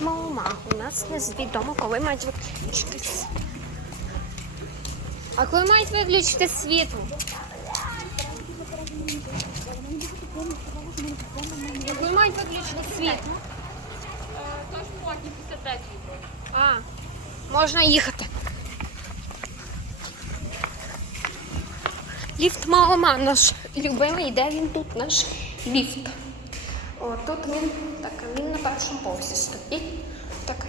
Мама, у нас невідомо, коли мають виключитись. А коли мають виключити світло? Коли мають виключити світло? Тож потім після третьої. А, можна їхати. Ліфт Малома наш любимий, де він тут наш ліфт. О, тут він, першому поверсі стоїть. Така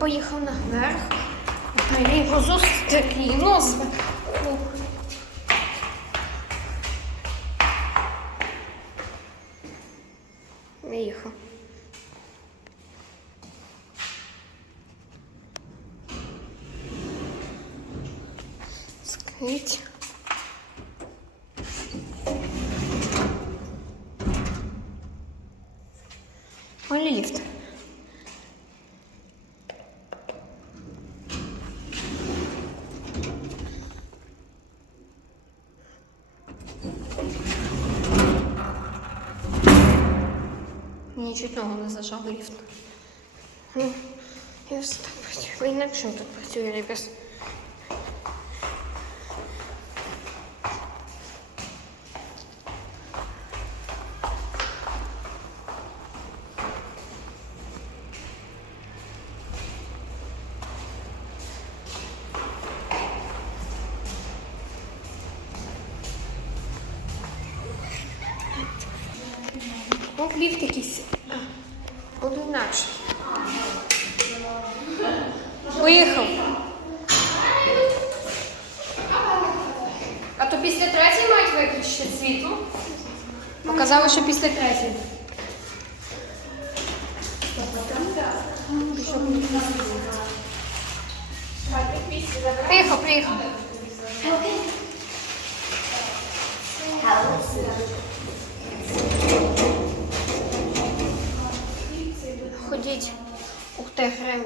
Поїхав наверх. Ми його зустріну зверху. Виїхав. Скрить. Ой, ліфт. Мені чуть ногу не зажав ліфт. Ну, я все так працюю. Інакше тут працює ребят. Ліфт якийсь. Буду інакше. Поїхав. А то після третьої мають виключити світло? Показали, що після третьої. Приїхав, приїхав. Гривня.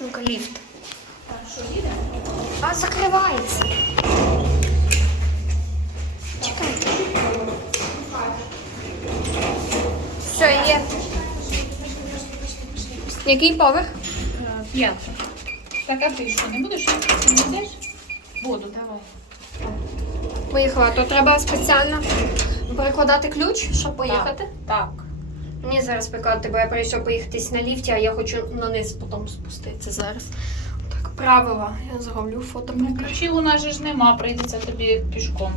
Ну-ка, ліфт. А, закривається. Чекайте. Все, є. Який поверх? П'ятка. Так, а ти що, не будеш? Не йдеш? Буду, давай. Поїхала. То треба спеціально перекладати ключ, щоб поїхати. Так. Мені зараз прикладати, бо я прийшов поїхатись на ліфті, а я хочу на низ потім спуститися зараз. Так, правила. Я зроблю фото. Ну, ключів у нас же ж нема, прийдеться тобі пішком.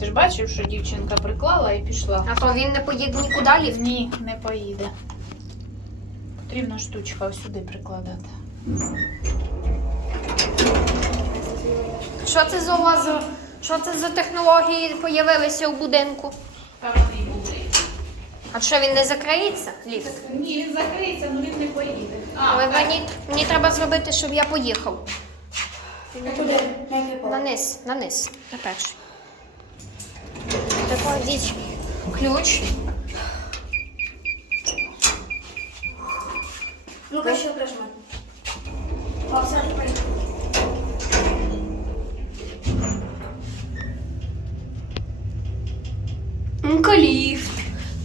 Ти ж бачив, що дівчинка приклала і пішла. А то він не поїде нікуди ліфт. Ні, не поїде. Потрібна штучка ось сюди прикладати. Що це за у вас? Що це за технології з'явилися у будинку? А що він не закриється? Ліфт? Ні, закриється, але він не поїде. Але мені, мені треба зробити, щоб я поїхав. Куди? На низ, на низ, на перший. Так. Ключ. Ну-ка, ще прижми. О, все, тепер.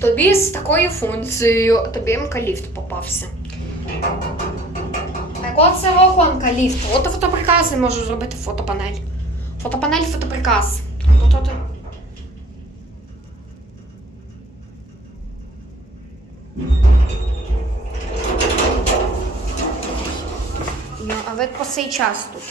Тобі з такою функцією, тобі МК-ліфт попався. Так от це вагонка ліфт. От фотоприкази можу зробити фотопанель. Фотопанель, фотоприказ. От, от. Ну, а ви по цей час тут.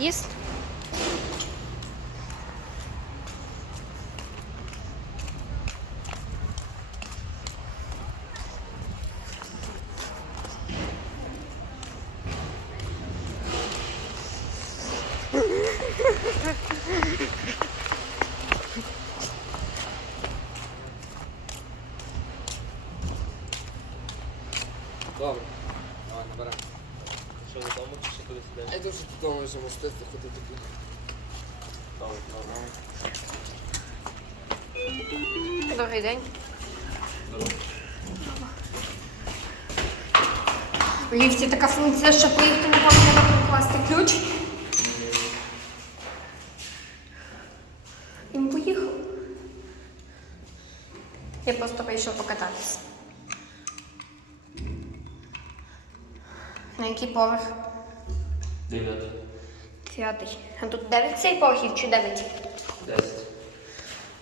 Під'їзд. Добре. Давай, набирай. Що додому чи ще кудись йдеш? Я йду вже буду. Добре, добре. Добрий день. В ліфті така функція, що поїхати не треба покласти ключ. І ми поїхали. Я просто вийшов покататися. На який поверх? Дев'ятий. Дев'ятий. А тут дев'ять цей поверхів чи дев'ять? Десять.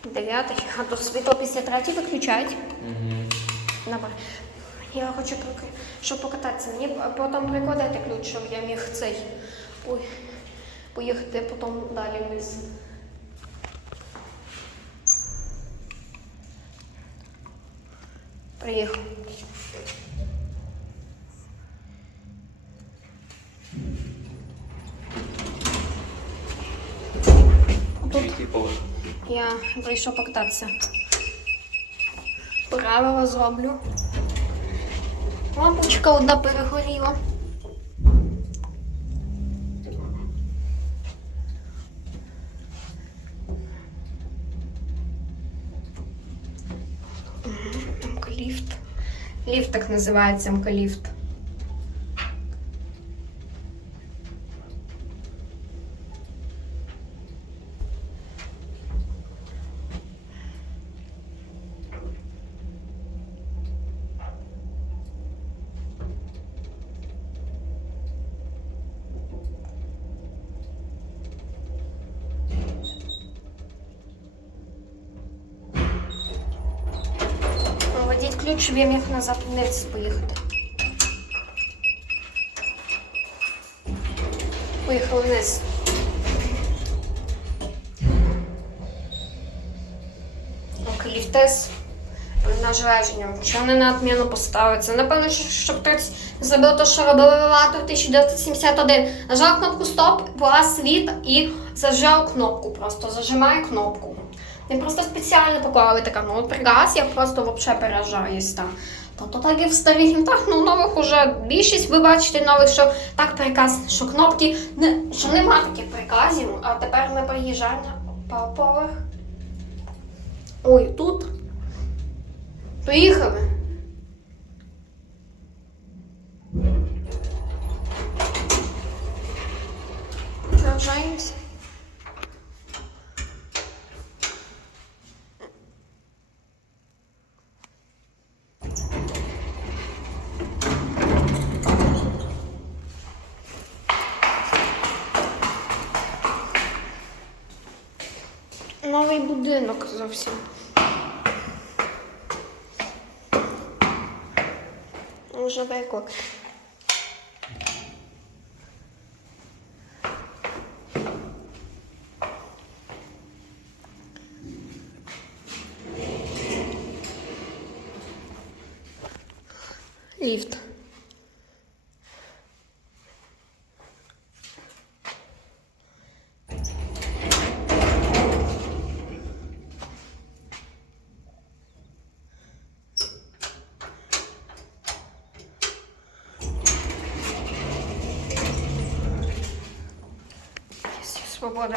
Дев'ятий. А то світло після третій виключають. Угу. Добре. Я хочу, поки- щоб покататися. Мені потім прикладати ключ, щоб я міг цей ой, поїхати потім далі вниз. Приїхав. Тут я прийшов покататися. Правила зроблю. Лампочка одна перегоріла. МК-ліфт. Ліфт так називається МК-ліфт. Ключ, щоб я міг назад вниз поїхати. Поїхали вниз. Так, ліфтес нажеженням. Що не на відміну поставиться? Напевно, щоб хтось зробив те, що робив елеватор 1971. Нажав кнопку стоп, погас світ і зажав кнопку. Просто зажимає кнопку. Не просто спеціально поклали така, ну от пригаз, я просто взагалі переражаюсь. Та. То, то так і в старих лімтах, ну нових уже більшість, ви бачите нових, що так приказ, що кнопки, не, що нема таких приказів, а тепер ми приїжджаємо на по- поверх. Ой, тут. Поїхали. Вражаємося. будинок зовсім. Нужно байкок. Лифт. 过的。